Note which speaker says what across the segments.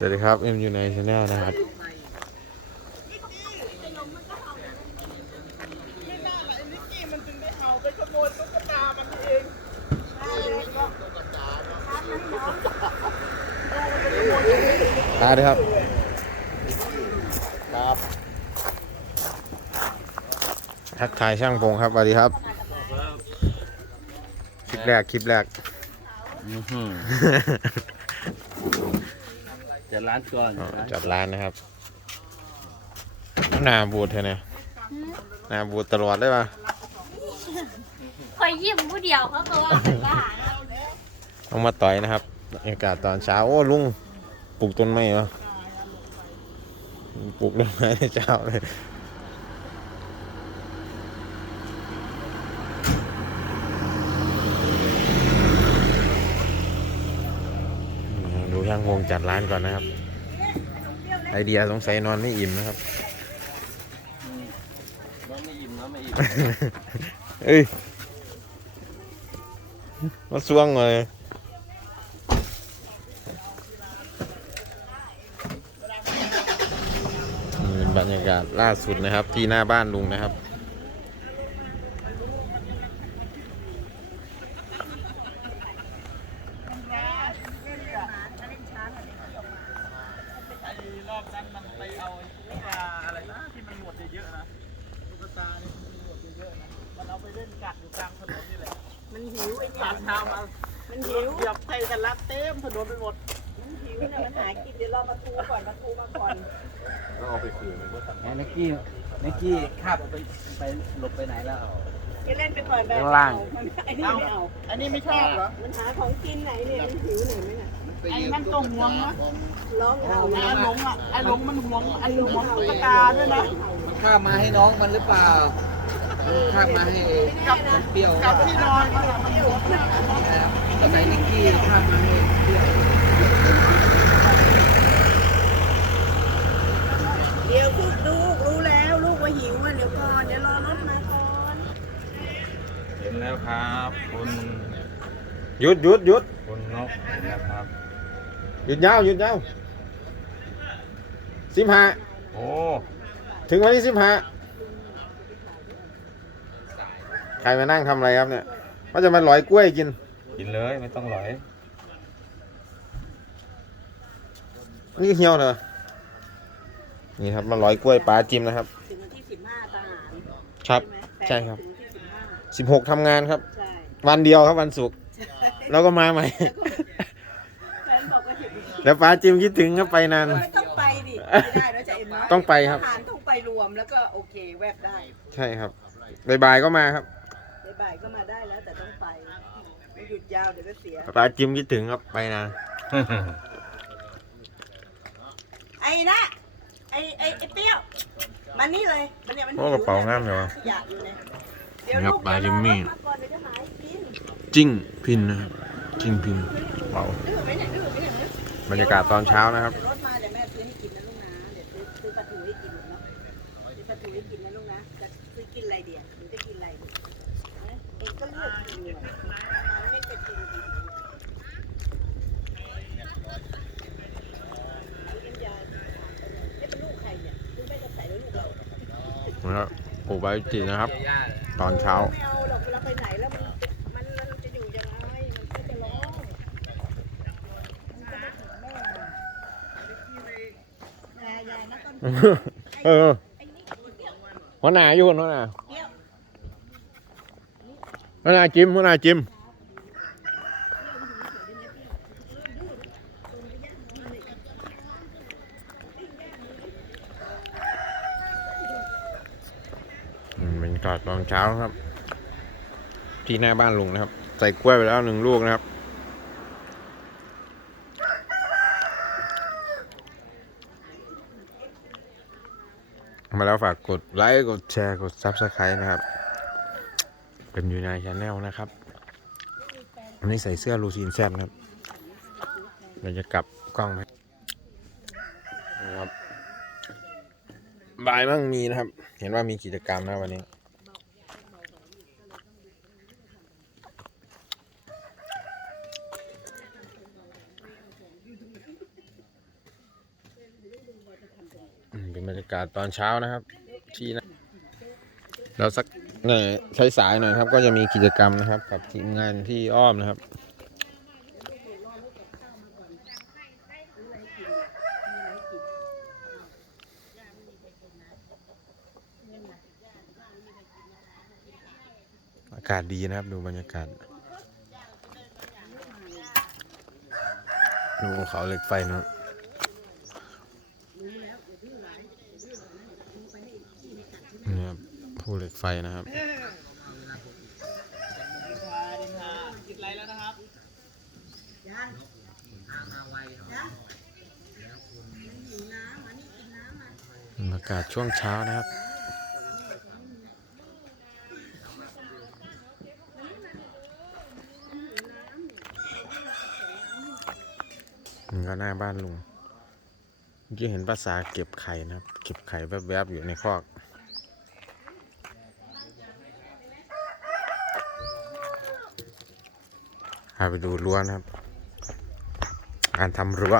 Speaker 1: สวัสดีครับ M อยู่ในช anel นะครับมาเลยครับ ครับ ทักทายช่างพงครับสวัสดีครับ คลิปแรก คลิปแรก
Speaker 2: อื้อหือ จะร้านก่อน
Speaker 1: อ๋อ
Speaker 2: ร้าน
Speaker 1: จัดร้านนะครับหนาบูดเธอเนี่ยหนาบูดตลอดเลยป่ะ
Speaker 3: คอยยิ้มผู้เดียวเขาก็ว่าเป็นบ้านะ
Speaker 1: ต้องมาต่อยนะครับบรรยากาศตอนเช้าโอ้ลุงปลูกต้นไม้เหรอปลูกต้นไม้ในเช้าเลยอืมดูช่า งพงจัดร้านก่อนนะครับ ไอเดียสงสัยนอนไม่อิ่มนะครับ
Speaker 2: น้องไม่อิ่มน้องไม่อิ่ม
Speaker 1: เอ้ยมาสวงเลยนี่เป็นบรรยากาศล่าสุดนะครับ ที่หน้าบ้านลุงนะครับ
Speaker 4: รอบนั้นมันไปเอาตุ๊กตาอะไรนะที่มันหนวดเยอะๆนะตุ๊กตานี่มันหนวดเยอะๆนะมันเอาไปเล่นกัดอยู่กลางถนนนี่แหละ
Speaker 5: มันหิวไอ้
Speaker 4: ตา
Speaker 5: เนี่ย
Speaker 4: มเช้ามา
Speaker 5: มันหิว
Speaker 4: เหยียบใส่กันลักเต็มถนนไปหมด
Speaker 5: มันหิวเนี่ยมันหากินเดี๋ยวเรามาทูก่อนมาทูมาก่อน
Speaker 2: ไอ้นักกี้นักกี้ขับไปไปหลบไปไหนแล้ว
Speaker 5: จะเล่นไปก่อนแบบ
Speaker 2: ข้างล่าง
Speaker 5: มันไอ้นี่ไม่เอา
Speaker 4: อันนี้ไม่ชอบเหรอ
Speaker 5: มันหาของกินไหนเนี่ยมันหิวหน่อยไหมน่ะ
Speaker 4: ไอ้นั่นก็ห่วงนะ
Speaker 5: ร้องเอา
Speaker 4: ไอ้หลงอะไอ้หลงมันห่วงไอ้หลงห่วงตุ๊กตาด้วยนะ
Speaker 2: มันข้ามมาให้น้องมันหรือเปล่ามันข้ามมาให้มันเปรี้ยว
Speaker 4: กับที่นอนมันอะมันห่วงนะ
Speaker 2: นะครับก็ใส่นักกี้ข้ามมาให้เปรี้ยว
Speaker 5: เดี๋ยวลูกลูกรู้แล้วลูกว่าหิวอะเดี๋ยวก่อนเดี๋ยวรอรถมาก่อน
Speaker 6: เห็นแล้วครับ คุณ
Speaker 1: หยุดหยุดหยุด
Speaker 6: คุณนกเห็นแล้วครับ
Speaker 1: หยุดยาวหยุดยาวสิบห้า
Speaker 6: โอ้
Speaker 1: ถึงวันที่สิบห้าใครมานั่งทำอะไรครับเนี่ยว่าจะมาหลอยกล้วยกิน
Speaker 6: กินเลยไม่ต้องหลอย
Speaker 1: นี่เหี่ยวเหรอนี่ครับมาหลอยกล้วยปลาจิ้มนะครับ
Speaker 5: ถึงวันที่สิบห้าทหาร
Speaker 1: ครับ
Speaker 5: ไหม
Speaker 1: ใช่ครับ
Speaker 5: ถึงที่สิบห้า
Speaker 1: สิบหกทำงานครับ
Speaker 5: ใช่
Speaker 1: วันเดียวครับวันศุกร์แล้วก็มาใหม่
Speaker 5: แฟนบอกว่าเห็น
Speaker 1: แล้วปลาจิ้มคิดถึงก็ไปนาน
Speaker 5: ไม่ต้องไปดิไม่ได้แล้วจะเอ็มเนาะ
Speaker 1: ต้องไปครับ
Speaker 5: ทหารต้องไปรวมแล้วก็โอเคแวบได้
Speaker 1: ใช่ครับบ่ายๆก็มาครับ
Speaker 5: บ่ายๆก็มาได้แล้วแต่ต้องไปไม่หยุดยาวเดี๋ยวก็เสีย
Speaker 1: ปลาจิ้มคิดถึงครับไปนาน
Speaker 5: ไอ้นะไอ้ไอ้ไอ้เปรี้ยวมานี่เลยมันเนี่ยมัน
Speaker 1: โอ้กระเป๋างามเลยวะ
Speaker 5: ขยะอยู่เลยเดี๋ยว
Speaker 1: ครับ
Speaker 5: ลูก
Speaker 1: ปลาจิมมี่
Speaker 5: เดี๋ยวรอรถาก่อนเดี๋ยวจะหาให้กิน
Speaker 1: จิ้งพินนะครับจิ้งพินเป่า
Speaker 5: ดื้อไหมเนี่ยดื้อไหมเนี่ย
Speaker 1: บรรยากาศตอนเช้านะครับ
Speaker 5: เดี๋ยวรถมาเดี๋ยวแม่ซื้อให้กินนะลูกนะ เดี๋ยวซื้อซื้อปลาทูให้กินเนาะซื้อปลาทูให้กินนะลูกนะ จะซื้อกินอะไรเดี๋ยวหนูจะกินอะไรดีฮะเองก็เลือกกินเลยไม่จะกินดีๆเอาน้ำยาเนี่ยเป็นลูกใครเนี่ยลูกแม่จะใส่ไว้ลูกเรา
Speaker 1: นะครับปลูกใบจินะครับ ตอนเช้า
Speaker 5: ไม่เอาหรอกเวลาไปไหนแล้วมันมันมันจะอยู่ยังไงมันก็จะร้องมันจะไม่ถึงแม่ยายยายนะต้น
Speaker 1: เออ
Speaker 5: ไอ้นี่
Speaker 1: หัวหน้าอยู่หัวหน้าหัวหน้าจิ้มหัวหน้าจิ้มอืมบรรยากาศตอนเช้าครับ ที่หน้าบ้านลุงนะครับ ใส่กล้วยไปแล้วหนึ่งลูกนะครับ มาแล้วฝากกดไลค์กดแชร์กด Subscribe นะครับ เป็นอยู่ในชาแนลนะครับอันนี้ใส่เสื้อลูซีนแซมนะครับเราจะกลับกล้องไหมนะครับบ่ายมั่งมีนะครับ เห็นว่ามีกิจกรรมนะวันนี้ อ อืมเป็นบรรยากาศตอนเช้านะครับ ที่นะแล้วสักเนี่ยสายหน่อยครับ ก็จะมีกิจกรรมนะครับ กับทีมงานที่อ้อมนะครับ อากาศดีนะครับดูบรรยากาศดูภูเขาเหล็กไฟนะครับนี่ครับ ภูเหล็กไฟนะครับ
Speaker 4: กินอะไรแล้วนะครับ
Speaker 1: บรรยากาศช่วงเช้านะครับมันก็หน้าบ้านลุงเมื่อกี้เห็นภาษาเก็บไข่นะครับ เก็บไข่แวบๆอยู่ในคอก พาไปดูรั้วนะครับ การทำรั้ว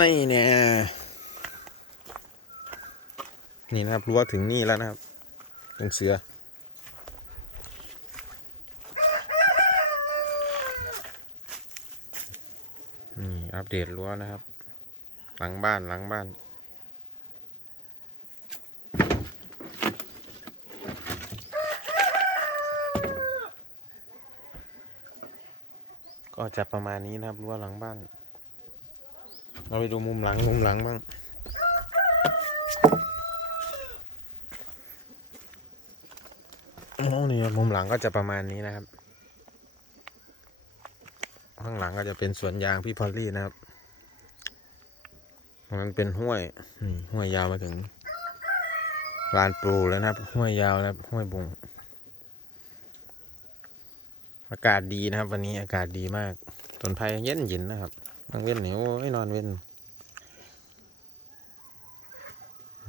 Speaker 1: นี่เนี่ย นี่นะครับรั้วถึงนี่แล้วนะครับ ตรงเสือ นี่ อัปเดตรั้วนะครับ หลังบ้านหลังบ้าน ก็จะประมาณนี้นะครับรั้วหลังบ้าน เราไปดูมุมหลังมุมหลังบ้างโอ้นี่มุมหลังก็จะประมาณนี้นะครับ ข้างหลังก็จะเป็นสวนยางพี่พอลลี่นะครับ มันเป็นห้วยนี่ห้วยยาวมาถึงลานปลูแล้วนะครับ ห้วยยาวนะครับ ห้วยบุง อากาศดีนะครับ วันนี้อากาศดีมากต้นไผ่เย็นเย็นๆนะครับนั่งเว้นนี่โอ้ยนอนเว้น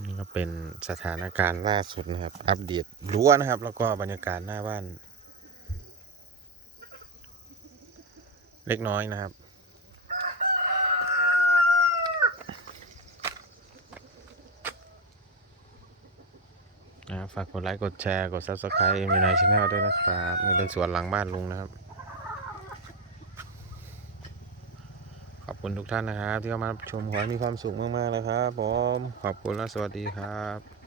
Speaker 1: นี่ก็เป็นสถานการณ์ล่าสุดนะครับ อัปเดตรั้วนะครับ แล้วก็บรรยากาศหน้าบ้าน เล็กน้อยนะครับ นะครับ ฝากกดไลค์กดแชร์กด subscribe เอ็มยูไนชาแนลด้วยนะครับนี่เป็นสวนหลังบ้านลุงนะครับ ขอบคุณทุกท่านนะครับ ที่เข้ามารับชมขอให้มีความสุขมากๆเลยครับผมขอบคุณและสวัสดีครับ